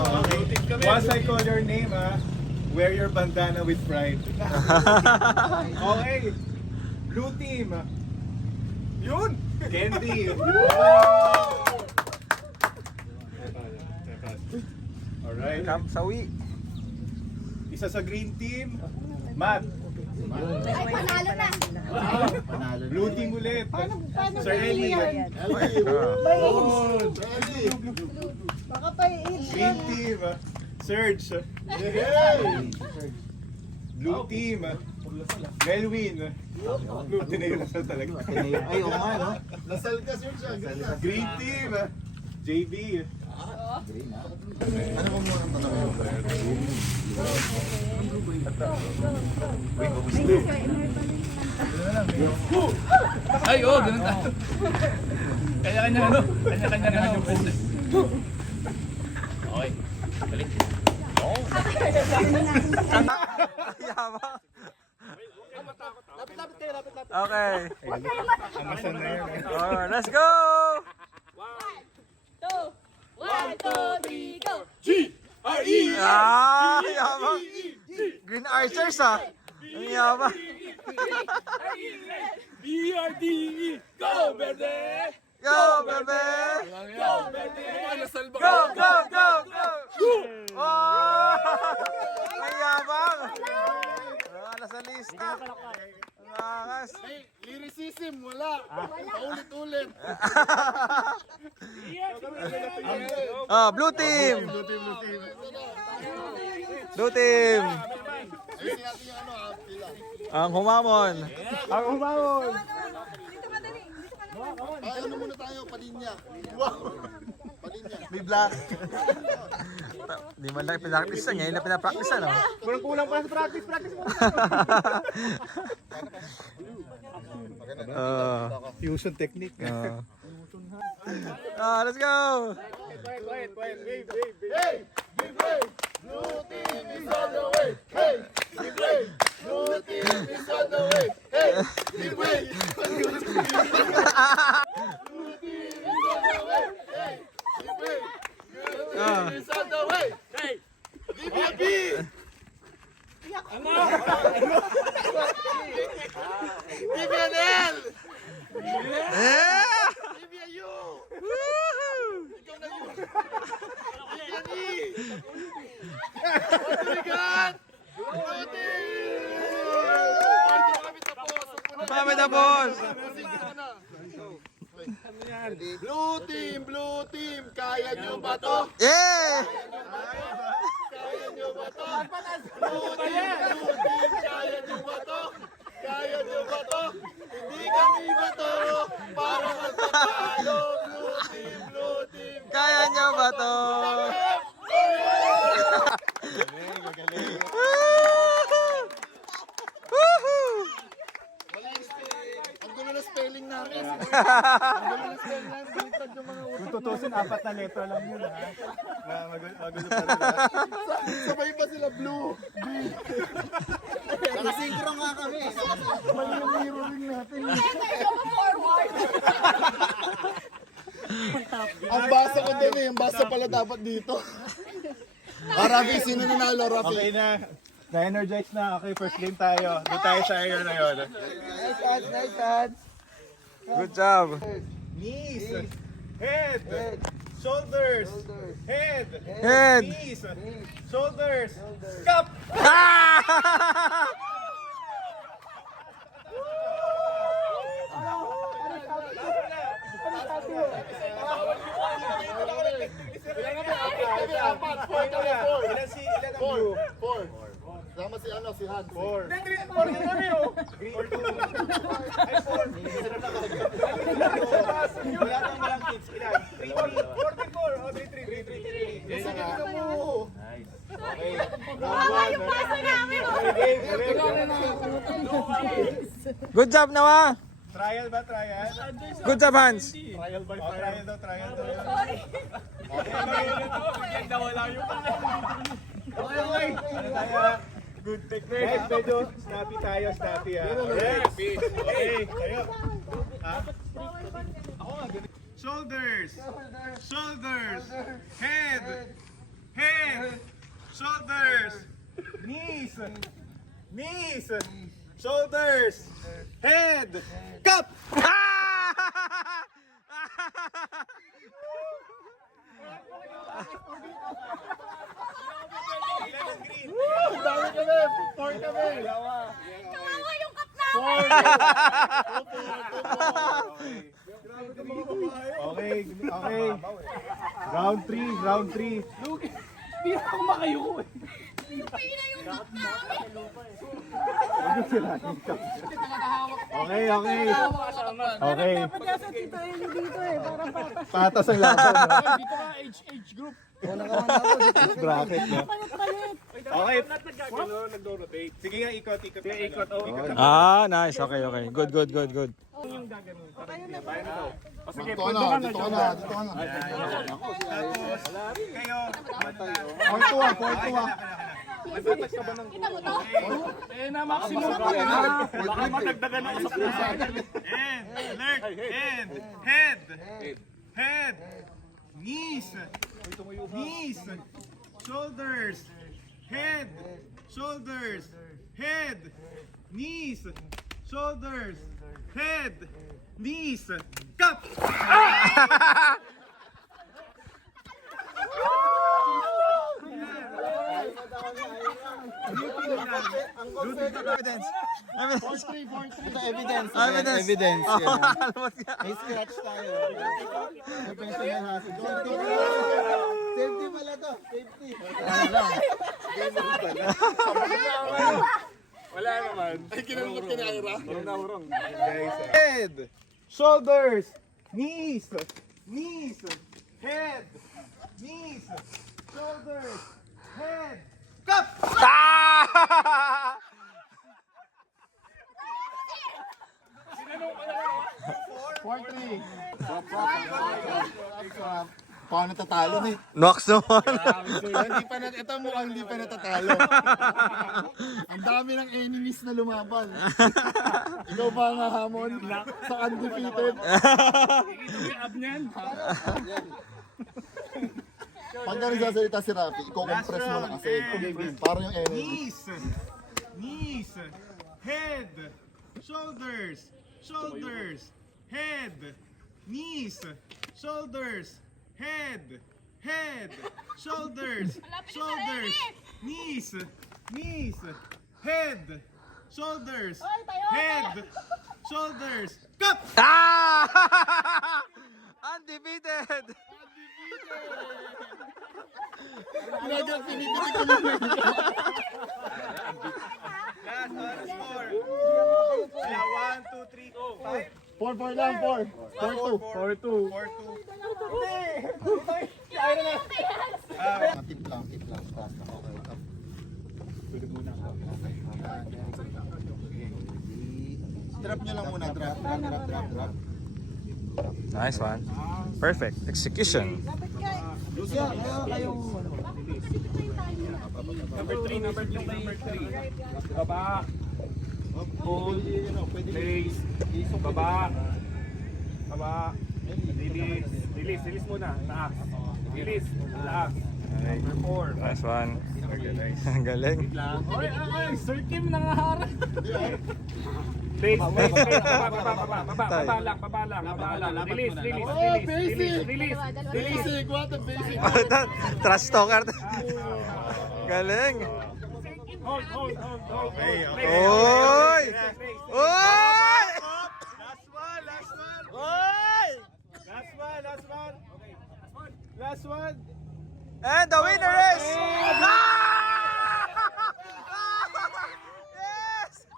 Okay. Once I call your name, wear your bandana with pride. Okay. Blue team. Yun! Candy. Alright. Sawi. Isa sa green team. Matt. Ay, panalo na. Blue team ulit. Sir Eli. Baka pa i-age Green team. Serge. Blue team. Melwin. Ateneo Lasal talaga. Ay, oo nga, no? Lasal ka, sir, siya. Green team. JB. Ano mo muna ang tanong? Ay, oo, ganun tayo. Kanya-kanya ano? Kanya-kanya naman yung pose. Okay, balik. Yabang. Okay. Amasan na yun. Alright, let's go! 1, 2, 3, go! Ah, yabang. Green Archers, ah. Ang yabang. BRDE! Go, Verde! Go, bebe! Go, Verde! Lasal ba? Go, go, go, go! Oh! Ang yabang. Alas sa lista. Ang angas. Hey, lyricism, wala. Paulit-ulit. Ah, blue team. Blue team, blue team. Blue team. Ayusin natin yung ano, pila. Ang humamon. Ang umawon. Ano muna tayo, palinya. Wow! Palinya. May black. Di man lang pinapractice na. Ngayon na pinapractice na. Kulang pa sa practice mo. Fusion technique. Let's go. Quiet. Wave. Hey! Big play! Blue team is on the way! Hey! Big play! Blue team is on the way! Hey! Big play! Blue team is on the way! Hey! Big play! Blue team is on the way! Hey! Give me a B! Give me an L! Yeah! Give me a U! Woohoo! Ikaw na U! Give me an E! What do we got? Blue team! Ay, di pa kami tapos. Kami tapos. Blue team, kaya nyo ba to? Yeah! Kaya nyo ba to? Blue team, kaya nyo ba to? Kaya nyo ba to? Hindi kami ba to? Para magpapalo, blue team. Kaya nyo ba to? Woohoo! Mali yung spelling. Ang gulo na spelling namin. Ang gulo na spelling namin. Baliktad yung mga utak. Kung tutusin, 4 na letra lang yun, ha? Magulo pa rin, ha? Sabay pa sila blue. B. Nakasinkro nga kami. Mali yung mirroring natin. Forward! Ang basa ko din eh. Ang basa pala dapat dito. Rafi, sino nanalo, Rafi? Okay na. Na-energize na. Okay, first game tayo. Doon tayo sa air na yun. Nice touch. Good job. Knees. Head. Shoulders. Head. Head. Knees. Shoulders. Cup. Ilan ang blue? Four. Sama si ano, si Hans. 4. 4 yung kami, oh. Green 2. Ay, 4. Wala kang walang kids. Ilan? 3, 4. Oh, 3. Sige ka mo. Okay. Baka yung paso namin! Good job, Nawa. Trial ba? Trial? Good job, Hans. Trial ba? Trial daw. Sorry! Biglang nawala yung Okay. Ano tayo? Good technique. Guys, medyo snappy tayo. Snappy, ha? Alright. Okay. Tayo. Ha? Ako nga. Shoulders. Head. shoulders, knees, knees, shoulders, head, cup! Ang dami kami! 4 kami! Kawawa yung cup namin. Okay, okay. Round 3, round 3. Hindi ako makayuko eh. Pina yung cup namin. Okay, okay. Okay. Dapat nasa Tito Eli dito eh, para patas. Patas ang laban. No? Dito ka age group. Bracket, no? Palit-palit. Okay. Nag-rotate. Sige nga, ikot, ikot. Ikot, oh, ikot. Ah, nice. Okay, okay. Good, good, good, good. Sige, Dito ka na, dito ka na, dito ka na. Tapos, kayo. 4-2-1, 4-2-1. Kita mo to? Eh na maximum pa yan. Baka madagdagan ako sa pusa. And, alert, and, head, head, knees, knees, shoulders, head, shoulders, head, knees, shoulders, head, knees, cup! Evidence. Evidence. 4-3, 4-3. Evidence. Evidence. Evidence. Oh, alam ka. May scratch tayo. Safety pala to. Safety. Wala naman. Ay, kinalungkot ka ni Ira. Head, shoulders, knees, knees, head, knees, shoulders, head, cup! Ah! 4-3. Paano tatalo ni? Nox naman. Hindi pa ito mukhang hindi pa natatalo. Ang dami ng enemies na lumaban. Ikaw ba ang hahamon sa undefeated? Yung ab niyan. Pag nagsasalita si Rafi, i-compress mo lang kasi. Para yung enemy. Knees, knees, head, shoulders, shoulders, head, knees, shoulders, head, head, shoulders, shoulders, knees, knees, head, shoulders, head, shoulders, cup! Ah! Undefeated. Pinagyan pinipitik ko yung Last one score. 1, 2, 3, go. 4-4 lang, 4. 4-2. 4-2. Tip lang, tip lang. Basta, okay. Pwede muna. Okay. Drop nyo lang muna. Drop. Nice one. Perfect. Execution. Number 3. Baba. Hold. Place. Baba. Baba. Release muna. Taas. Release. Taas. Number 4. Nice one. Galing. Ay, Sir Kim nangaharap. Base. Baba lang. Release. Basic, what a basic. Trash talker. Galing. Hold. Okay, okay. Oy! Oy! Last one. And the winner is... Yes!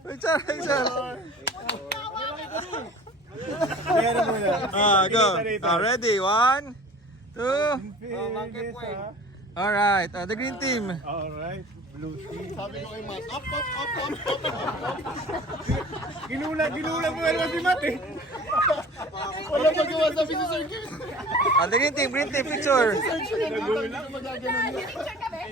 Picture. Go. Ready? 1, 2. Alright, the green team. Alright. Blue team. Sabi ko kay Matt, up. Ginulang mo naman si Matt eh. Wala magawa sabi ni Sir Kim. The green team, picture. Sir Kim, hindi magaganon niya. Picture kami.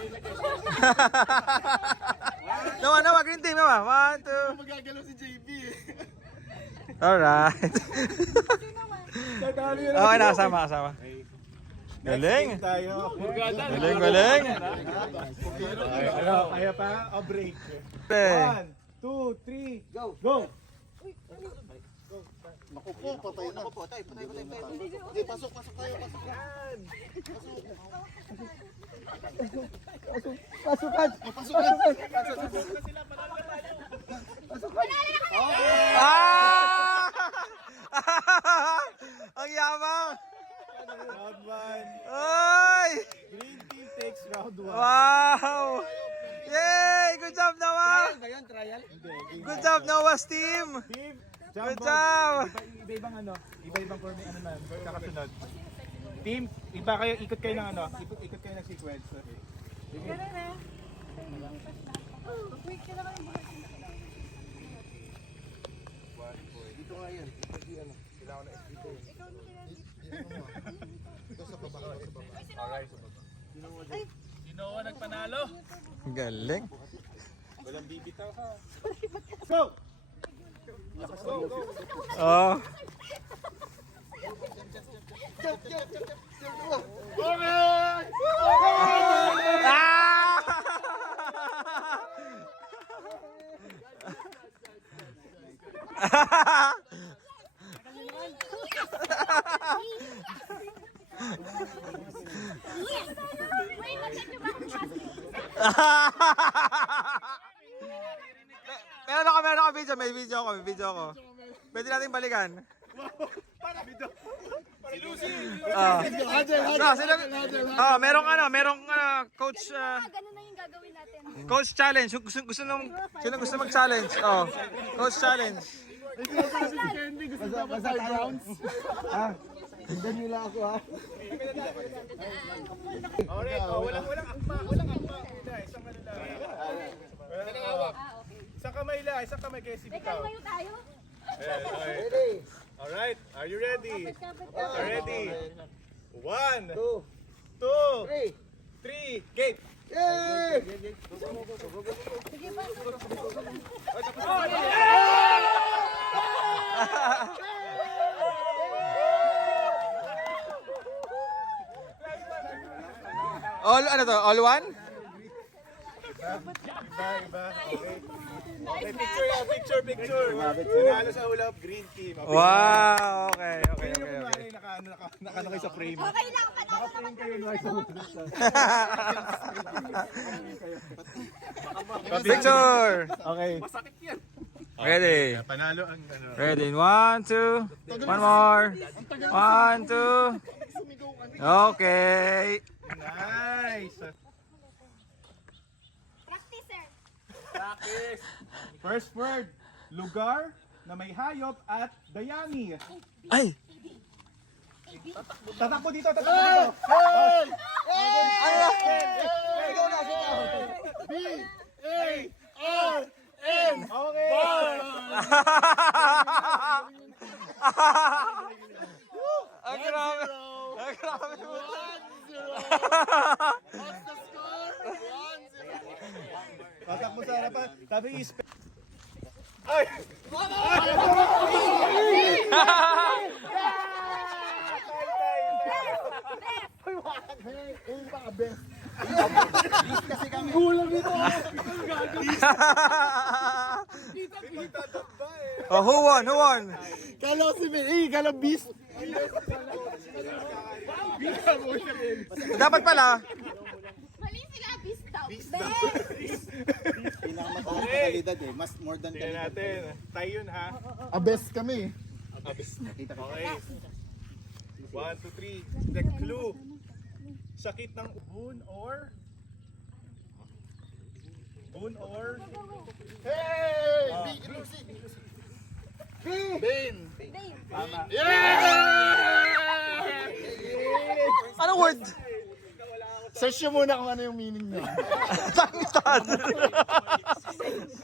The Nawa, green team, nawa. 1, 2. Magagalaw si JB eh. Alright. Dadali yun. Okay, nakasama. Galing. Tayo. Galing. Ano, kaya pa? O break. Okay. 1, 2, 3, go! Naku po, patay na. Naku po, patay. Hindi, pasok tayo. Ah! Ang yabang! Round 1. Oy! Green team takes round 1. Wow! Yay! Good job, Noah! Good job, Noah's team! Team, Good job! Iba-ibang ano, iba-ibang form ano na, kakasunod. Team, iba kayo, ikot kayo ng ano, ikot kayo ng sequence. Ganun eh. Wait, kailangan yung buhay. Dito nga yan. Hindi ano. Kailangan na dito. Ito sa baba. Sino ako nagpanalo? Galing. Walang bibitaw ha. Go! Oh. Ah! Wait, mag-check yung back pass. Meron ako video, may video ako. Pwede natin balikan. Merong coach Ganun na yung gagawin natin. coach challenge. Sino gusto mag-challenge? Oh, coach challenge. Alright, walang akma. Isang ano lang. Walang hawak. Isang kamay kayo si Teka, bitaw. lumayo tayo. Alright, are you ready? Ready? 1, 2, 3, gate! All one? Iba. Okay, picture. Nanalo sa hula hoop, green team. Okay. Wow, okay. Nakano kayo sa frame. Okay lang, panalo naman kami sa Picture. Okay. Ready. Panalo ang ano. Ready. 1, 2. One more. 1, 2. Okay. Nice. Practice, sir. First word, lugar na may hayop at dayami. Ay! Tatakbo dito. B-A-R-N. Okay. Ang grabe. Ang grabe. 1-0. What's the score? 1-0. Tatakbo sa harapan. Sabi is... Ay! Oh, who won? Kala ko si May, kala beast. Dapat pala. Mali sila, beast daw. Pinakamataas na kalidad eh. Mas more than Tingnan natin. Tayo yun ha. Abes kami. Okay. 1, 2, 3. The clue. Sakit ng boon or... Hey! B, Lucy. Bane. Tama. Anong word? Search nyo muna kung ano yung meaning nyo. Tangitad.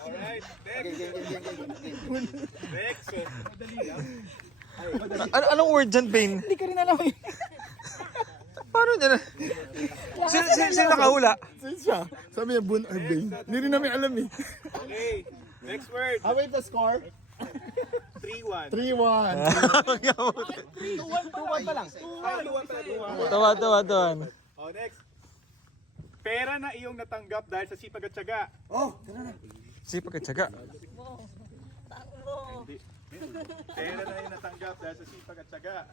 Alright. Next. Madali lang. Anong word dyan, Bane? Hindi ko rin alam eh. Paano niya na? Sino nakahula? Saan siya? Sabi niya, Bun Arbane. Hindi rin namin alam eh. Okay, next word. How about the score? 3-1. 3-1. 2-1 pa lang. 2-1. Tuwan. Oh, next. Pera na iyong natanggap dahil sa sipag at tiyaga. Sipag at tiyaga. Hindi. Pera na iyong natanggap dahil sa sipag at tiyaga.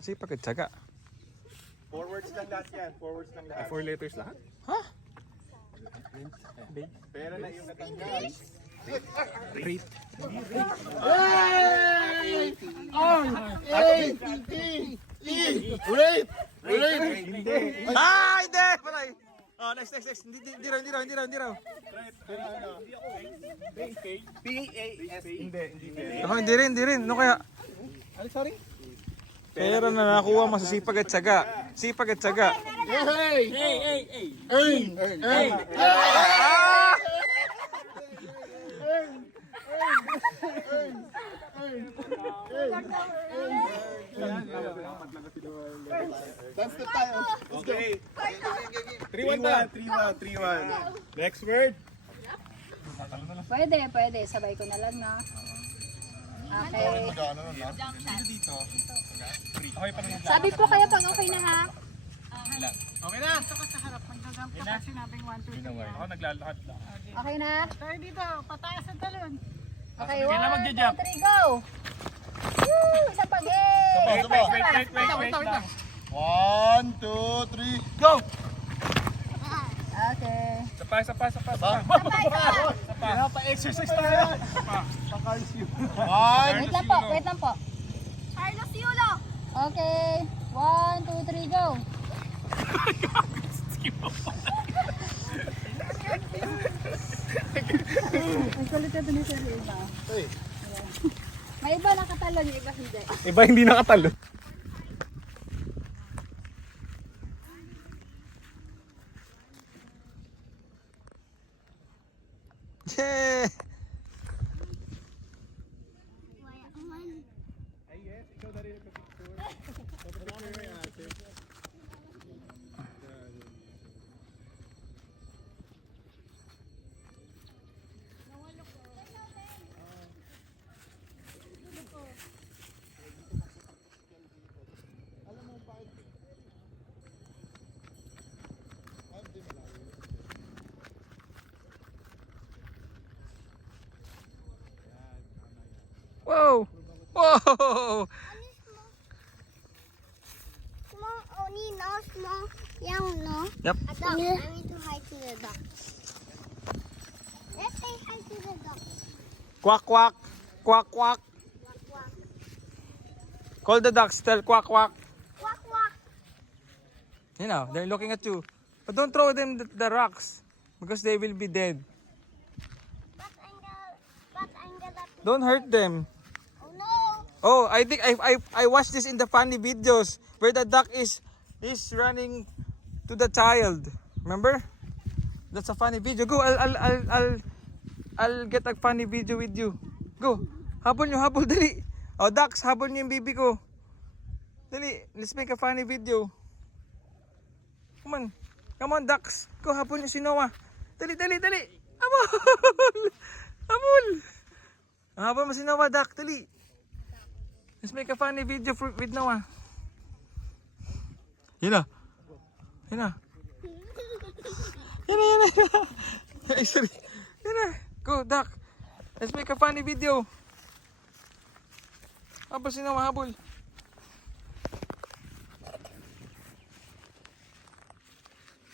Sipag at tiyaga. Forwards lang lahat yan. Forwards lang lahat. 4 letters lahat? Ha? Pera na iyong natanggap. Hey! Rate! Ah, hindi! Patay! Oh, next. Hindi raw. P-A-S. Hindi. Ako, hindi rin. Ano kaya? Sorry? Pera na nakuha mo sa sipag at tiyaga. Sipag at tiyaga. Hey! Earn! Ah! That's the time. Okay. 3-1. Next word. Pwede. Sabay ko na lang, no? Okay. Sabi po kayo pag okay na, ha? Okay na! Ako naglalakad lang. Okay na? Tayo dito, pataas ang talon. Okay, Sige na, 1, magja-jump. 2, 3, go! Woo! Isa pa, yay! Wait lang. 1, 2, 3, go! Okay. Sapa. Pa-exercise tayo. One, Wait lang po. Carlos Yulo! Okay. 1, 2, 3, go! Ang kulit na ni Sir Iba. May iba nakatalon, yung iba hindi. Iba hindi nakatalo. Yeah! Wow! Small, only no small, young, no? Yep. A duck. I need to hide to the duck. Let's say hi to the duck. Quack. Quack, quack. Call the ducks, tell quack. Quack, quack. You know, they're looking at you. But don't throw them the rocks because they will be dead. But I'm gonna... Don't hurt them. Oh, no. Oh, I think I watched this in the funny videos where the duck is running to the child. Remember? That's a funny video. Go, I'll get a funny video with you. Go. Habol dali. Oh, ducks, habol niyo yung bibi ko. Dali, let's make a funny video. Come on, ducks. Go, habol niyo si Noah. Dali. Habol. Habol mo si Noah, duck. Dali. Let's make a funny video with Noah. Yun na. Ay, sorry. Yun na. Go, duck. Let's make a funny video. Habol si Noah, habol.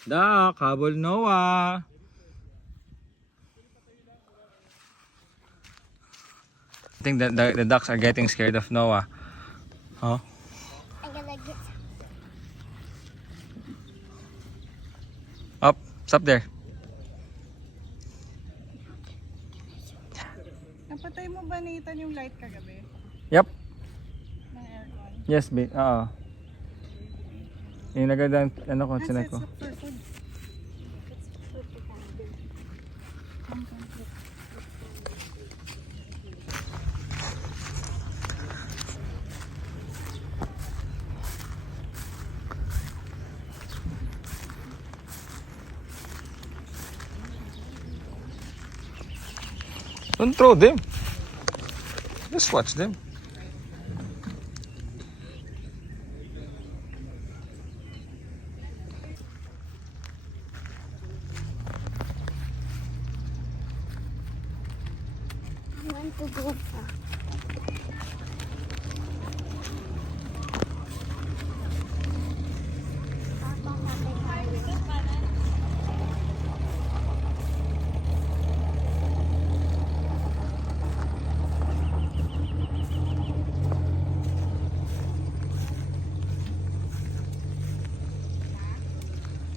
Duck, habol Noah. I think the ducks are getting scared of Noah. Huh? I'm gonna get... Up, stop there. Napatay mo ba Nathan yung light kagabi Yep. ng aircon? Yes, babe. Oo. Yung nagandang ano ko, sinay ko. Let's look for food. Don't throw them. Just watch them. I want to go far.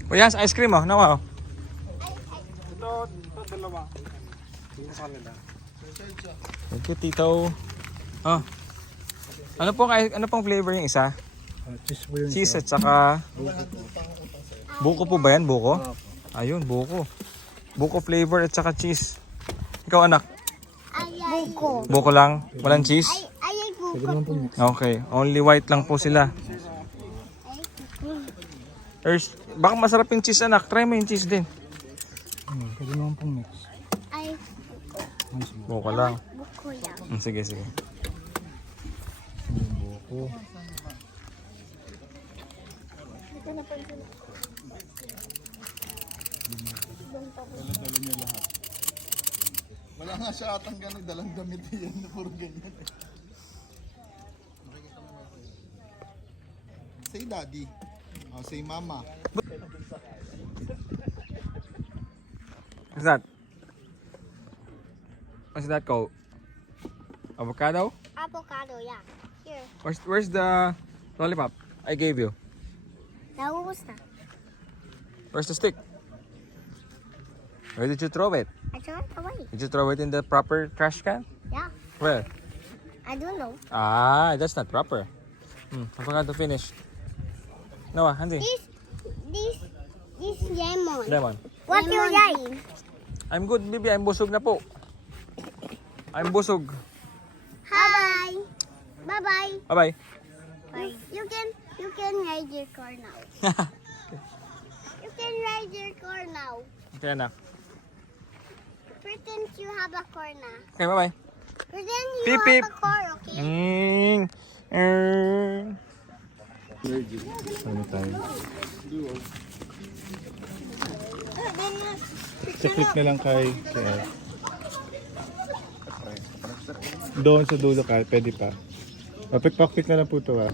O yan, ice cream oh. Nawa oh. Thank you, Tito. Oh. Ano pong flavor yung isa? Cheese at saka buko po ba yan? Buko? Ayun, buko. Buko flavor at saka cheese. Ikaw anak? Buko. Buko lang? Walang cheese? Ay, buko. Okay, only white lang po sila. Baka masarap yung cheese anak. Try mo yung cheese din. Ay, Buko lang. buko yan. Sige, sige. Wala nga siya atang gano'n, dalang damit yan na puro ganyan. Say daddy. Oh, say mama. What's that? What's that called? Avocado? Avocado, yeah. Here. Where's the lollipop I gave you? Naubos na. Where's the stick? Where did you throw it? I throw it away. Did you throw it in the proper trash can? Yeah. Where? I don't know. Ah, that's not proper. Avocado finished. Noah, Hansi. This lemon. Lemon. What you like? I'm good, baby. I'm busog na po. I'm busog. Hi. Bye-bye. Bye-bye. Bye. You can ride your car now. You can ride your car now. Okay, anak. Pretend you have a car now. Okay, bye-bye. Pretend you Beep, have beep. a car, okay? Ano tayo? Check na lang kay doon sa dulo ka, pwede pa. Pakpik na lang po ito ah.